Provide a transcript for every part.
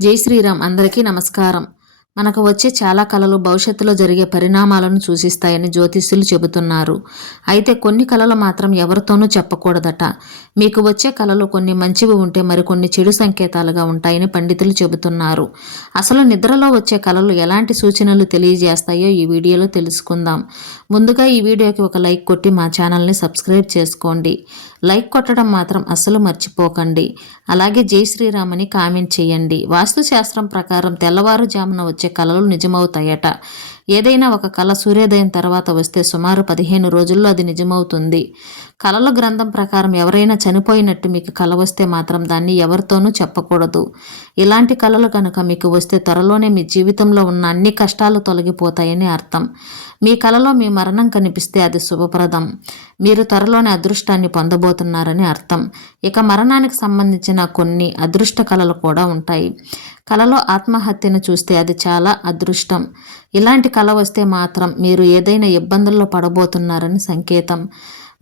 జై శ్రీరామ్. అందరికీ నమస్కారం. మనకు వచ్చే చాలా కళలు భవిష్యత్తులో జరిగే పరిణామాలను సూచిస్తాయని జ్యోతిష్యులు చెబుతున్నారు. అయితే కొన్ని కళలు మాత్రం ఎవరితోనూ చెప్పకూడదట. మీకు వచ్చే కళలు కొన్ని మంచివి ఉంటే మరికొన్ని చెడు సంకేతాలుగా ఉంటాయని పండితులు చెబుతున్నారు. అసలు నిద్రలో వచ్చే కళలు ఎలాంటి సూచనలు తెలియజేస్తాయో ఈ వీడియోలో తెలుసుకుందాం. ముందుగా ఈ వీడియోకి ఒక లైక్ కొట్టి మా ఛానల్ని సబ్స్క్రైబ్ చేసుకోండి. లైక్ కొట్టడం మాత్రం అస్సలు మర్చిపోకండి. అలాగే జై శ్రీరామ్ అని కామెంట్ చేయండి. వాస్తుశాస్త్రం ప్రకారం తెల్లవారుజామున వచ్చే కళలు నిజమవుతాయట. ఏదైనా ఒక కళ సూర్యోదయం తర్వాత వస్తే సుమారు 15 రోజుల్లో అది నిజమవుతుంది. కళల గ్రంథం ప్రకారం ఎవరైనా చనిపోయినట్టు మీకు కళ వస్తే మాత్రం దాన్ని ఎవరితోనూ చెప్పకూడదు. ఇలాంటి కళలు కనుక మీకు వస్తే త్వరలోనే మీ జీవితంలో ఉన్న అన్ని కష్టాలు తొలగిపోతాయని అర్థం. మీ కళలో మీ మరణం కనిపిస్తే అది శుభప్రదం. మీరు త్వరలోనే అదృష్టాన్ని పొందబోతున్నారని అర్థం. ఇక మరణానికి సంబంధించిన కొన్ని అదృష్ట కళలు కూడా ఉంటాయి. కళలో ఆత్మహత్యను చూస్తే అది చాలా అదృష్టం. ఇలాంటి కళ వస్తే మాత్రం మీరు ఏదైనా ఇబ్బందుల్లో పడబోతున్నారని సంకేతం.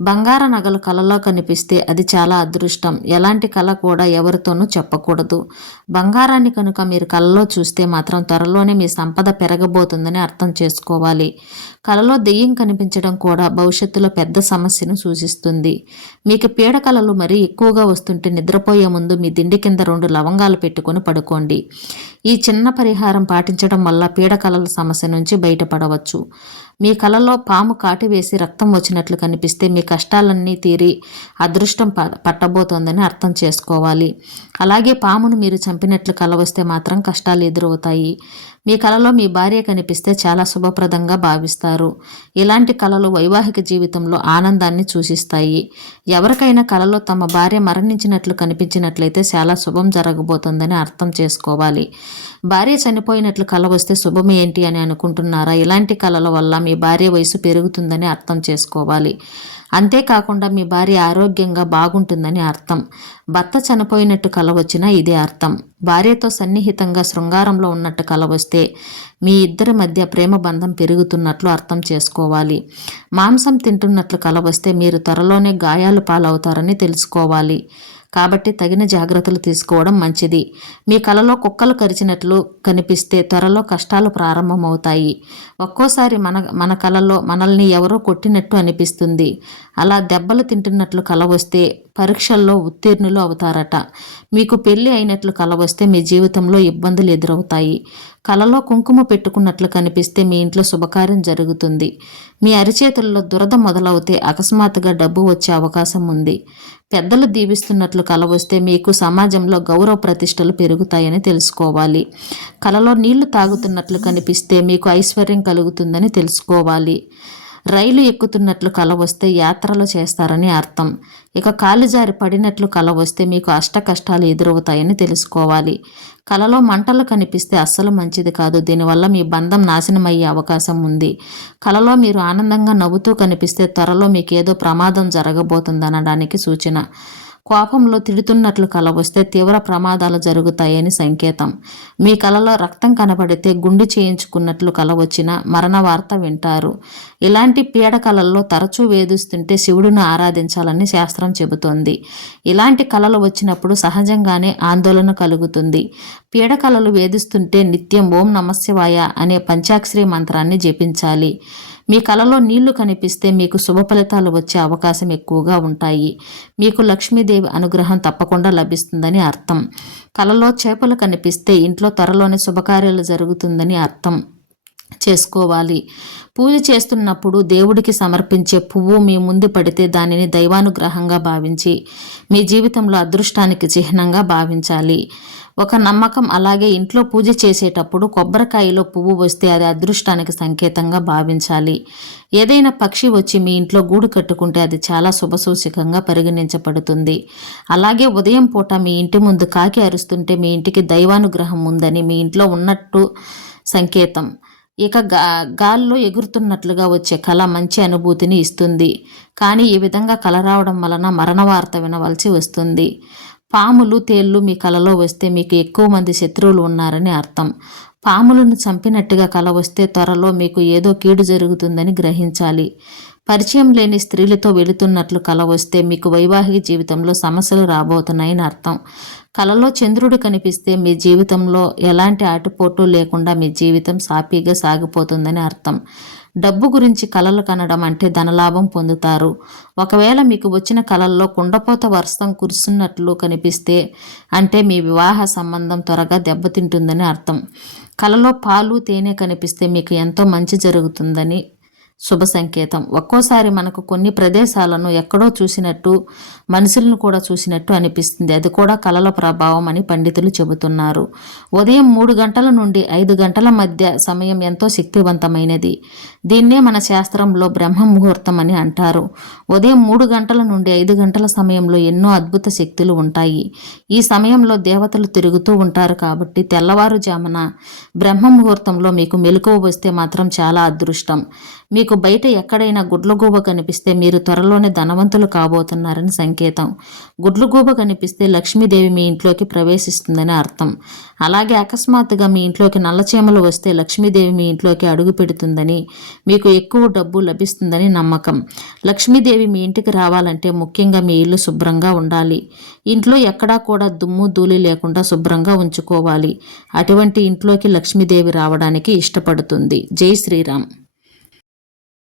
బంగార నగలు కళలో కనిపిస్తే అది చాలా అదృష్టం. ఎలాంటి కళ కూడా ఎవరితోనూ చెప్పకూడదు. బంగారాన్ని కనుక మీరు కళలో చూస్తే మాత్రం త్వరలోనే మీ సంపద పెరగబోతుందని అర్థం చేసుకోవాలి. కళలో దెయ్యం కనిపించడం కూడా భవిష్యత్తులో పెద్ద సమస్యను సూచిస్తుంది. మీకు పీడ కళలు మరీ ఎక్కువగా వస్తుంటే నిద్రపోయే ముందు మీ దిండి కింద 2 లవంగాలు పెట్టుకొని పడుకోండి. ఈ చిన్న పరిహారం పాటించడం వల్ల పీడ కళల సమస్య నుంచి బయటపడవచ్చు. మీ కళలో పాము కాటి వేసి రక్తం వచ్చినట్లు కనిపిస్తే మీ కష్టాలన్నీ తీరి అదృష్టం పట్టబోతోందని అర్థం చేసుకోవాలి. అలాగే పామును మీరు చంపినట్లు కళ వస్తే మాత్రం కష్టాలు ఎదురవుతాయి. మీ కళలో మీ భార్య కనిపిస్తే చాలా శుభప్రదంగా భావిస్తారు. ఇలాంటి కళలు వైవాహిక జీవితంలో ఆనందాన్ని సూచిస్తాయి. ఎవరికైనా కళలో తమ భార్య మరణించినట్లు కనిపించినట్లయితే చాలా శుభం జరగబోతోందని అర్థం చేసుకోవాలి. భార్య చనిపోయినట్లు కళ వస్తే శుభం ఏంటి అని అనుకుంటున్నారా? ఇలాంటి కళల వల్ల మీ భార్య వయసు పెరుగుతుందని అర్థం చేసుకోవాలి. అంతేకాకుండా మీ భార్య ఆరోగ్యంగా బాగుంటుందని అర్థం. భర్త చనిపోయినట్టు కల వచ్చినా ఇదే అర్థం. భార్యతో సన్నిహితంగా శృంగారంలో ఉన్నట్టు కల వస్తే మీ ఇద్దరి మధ్య ప్రేమ బంధం పెరుగుతున్నట్లు అర్థం చేసుకోవాలి. మాంసం తింటున్నట్లు కల వస్తే మీరు త్వరలోనే గాయాలు పాలవుతారని తెలుసుకోవాలి. కాబట్టి తగిన జాగ్రత్తలు తీసుకోవడం మంచిది. మీ కలలో కుక్కలు కరిచినట్లు కనిపిస్తే త్వరలో కష్టాలు ప్రారంభమవుతాయి. ఒక్కోసారి మన కలలో మనల్ని ఎవరో కొట్టినట్టు అనిపిస్తుంది. అలా దెబ్బలు తింటున్నట్లు కల వస్తే పరీక్షల్లో ఉత్తీర్ణులు అవుతారట. మీకు పెళ్లి అయినట్లు కల వస్తే మీ జీవితంలో ఇబ్బందులు ఎదురవుతాయి. కలలో కుంకుమ పెట్టుకున్నట్లు కనిపిస్తే మీ ఇంట్లో శుభకార్యం జరుగుతుంది. మీ అరిచేతుల్లో దురద మొదలవుతే అకస్మాత్తుగా డబ్బు వచ్చే అవకాశం ఉంది. పెద్దలు దీవిస్తున్నట్లు కల వస్తే మీకు సమాజంలో గౌరవ ప్రతిష్టలు పెరుగుతాయని తెలుసుకోవాలి. కలలో నీళ్లు తాగుతున్నట్లు కనిపిస్తే మీకు ఐశ్వర్యం కలుగుతుందని తెలుసుకోవాలి. రైలు ఎక్కుతున్నట్లు కల వస్తే యాత్రలు చేస్తారని అర్థం. ఇక కాలు జారి పడినట్లు కల వస్తే మీకు అష్ట కష్టాలు ఎదురవుతాయని తెలుసుకోవాలి. కలలో మంటలు కనిపిస్తే అస్సలు మంచిది కాదు. దీనివల్ల మీ బంధం నాశనమయ్యే అవకాశం ఉంది. కలలో మీరు ఆనందంగా నవ్వుతూ కనిపిస్తే త్వరలో మీకేదో ప్రమాదం జరగబోతుందనడానికి సూచన. కోపంలో తిడుతున్నట్లు కల వస్తే తీవ్ర ప్రమాదాలు జరుగుతాయని సంకేతం. మీ కలలో రక్తం కనబడితే గుండు చేయించుకున్నట్లు కల వచ్చిన మరణ వార్త వింటారు. ఇలాంటి పీడ కళల్లో తరచూ వేధిస్తుంటే శివుడిని ఆరాధించాలని శాస్త్రం చెబుతోంది. ఇలాంటి కళలు వచ్చినప్పుడు సహజంగానే ఆందోళన కలుగుతుంది. పీడ కళలు వేధిస్తుంటే నిత్యం ఓం నమశివాయ అనే పంచాక్షరి మంత్రాన్ని జపించాలి. మీ కలలో నీళ్లు కనిపిస్తే మీకు శుభ ఫలితాలు వచ్చే అవకాశం ఎక్కువగా ఉంటాయి. మీకు లక్ష్మీదేవి అనుగ్రహం తప్పకుండా లభిస్తుందని అర్థం. కలలో చేపలు కనిపిస్తే ఇంట్లో త్వరలోనే శుభకార్యాలు జరుగుతుందని అర్థం చేసుకోవాలి. పూజ చేస్తున్నప్పుడు దేవుడికి సమర్పించే పువ్వు మీ ముందు పడితే దానిని దైవానుగ్రహంగా భావించి మీ జీవితంలో అదృష్టానికి చిహ్నంగా భావించాలి. ఒక నమ్మకం. అలాగే ఇంట్లో పూజ చేసేటప్పుడు కొబ్బరికాయలో పువ్వు వస్తే అది అదృష్టానికి సంకేతంగా భావించాలి. ఏదైనా పక్షి వచ్చి మీ ఇంట్లో గూడు కట్టుకుంటే అది చాలా శుభసూచకంగా పరిగణించబడుతుంది. అలాగే ఉదయం పూట మీ ఇంటి ముందు కాకి అరుస్తుంటే మీ ఇంటికి దైవానుగ్రహం ఉందని మీ ఇంట్లో ఉన్నట్టు సంకేతం. ఇక గాల్లో ఎగురుతున్నట్లుగా వచ్చే కళ మంచి అనుభూతిని ఇస్తుంది. కానీ ఈ విధంగా కళ రావడం వలన మరణ వార్త వినవలసి వస్తుంది. పాములు తేళ్లు మీ కలలో వస్తే మీకు ఎక్కువ మంది శత్రువులు ఉన్నారని అర్థం. పాములను చంపినట్టుగా కల వస్తే త్వరలో మీకు ఏదో కీడు జరుగుతుందని గ్రహించాలి. పరిచయం లేని స్త్రీలతో వెళుతున్నట్లు కల వస్తే మీకు వైవాహిక జీవితంలో సమస్యలు రాబోతున్నాయని అర్థం. కలలో చంద్రుడు కనిపిస్తే మీ జీవితంలో ఎలాంటి ఆటుపోటు లేకుండా మీ జీవితం సాఫీగా సాగిపోతుందని అర్థం. డబ్బు గురించి కలలు కనడం అంటే ధనలాభం పొందుతారు. ఒకవేళ మీకు వచ్చిన కలల్లో కుండపోత వర్షం కురుస్తున్నట్లు కనిపిస్తే అంటే మీ వివాహ సంబంధం త్వరగా దెబ్బతింటుందని అర్థం. కలలో పాలు తేనె కనిపిస్తే మీకు ఎంతో మంచి జరుగుతుందని శుభ సంకేతం. ఒక్కోసారి మనకు కొన్ని ప్రదేశాలను ఎక్కడో చూసినట్టు, మనుషులను కూడా చూసినట్టు అనిపిస్తుంది. అది కూడా కలల ప్రభావం అని పండితులు చెబుతున్నారు. ఉదయం 3 గంటల నుండి 5 గంటల మధ్య సమయం ఎంతో శక్తివంతమైనది. దీన్నే మన శాస్త్రంలో బ్రహ్మ ముహూర్తం అని అంటారు. ఉదయం 3 గంటల నుండి 5 గంటల సమయంలో ఎన్నో అద్భుత శక్తులు ఉంటాయి. ఈ సమయంలో దేవతలు తిరుగుతూ ఉంటారు కాబట్టి తెల్లవారుజామున బ్రహ్మ ముహూర్తంలో మీకు మెలకువ వస్తే మాత్రం చాలా అదృష్టం. మీకు బయట ఎక్కడైనా గుడ్లగూబ కనిపిస్తే మీరు త్వరలోనే ధనవంతులు కాబోతున్నారని సంకేతం. గుడ్లగూబ కనిపిస్తే లక్ష్మీదేవి మీ ఇంట్లోకి ప్రవేశిస్తుందని అర్థం. అలాగే అకస్మాత్తుగా మీ ఇంట్లోకి నల్లచీమలు వస్తే లక్ష్మీదేవి మీ ఇంట్లోకి అడుగు పెడుతుందని, మీకు ఎక్కువ డబ్బు లభిస్తుందని నమ్మకం. లక్ష్మీదేవి మీ ఇంటికి రావాలంటే ముఖ్యంగా మీ ఇల్లు శుభ్రంగా ఉండాలి. ఇంట్లో ఎక్కడా కూడా దుమ్ము ధూళి లేకుండా శుభ్రంగా ఉంచుకోవాలి. అటువంటి ఇంట్లోకి లక్ష్మీదేవి రావడానికి ఇష్టపడుతుంది. జై శ్రీరామ్.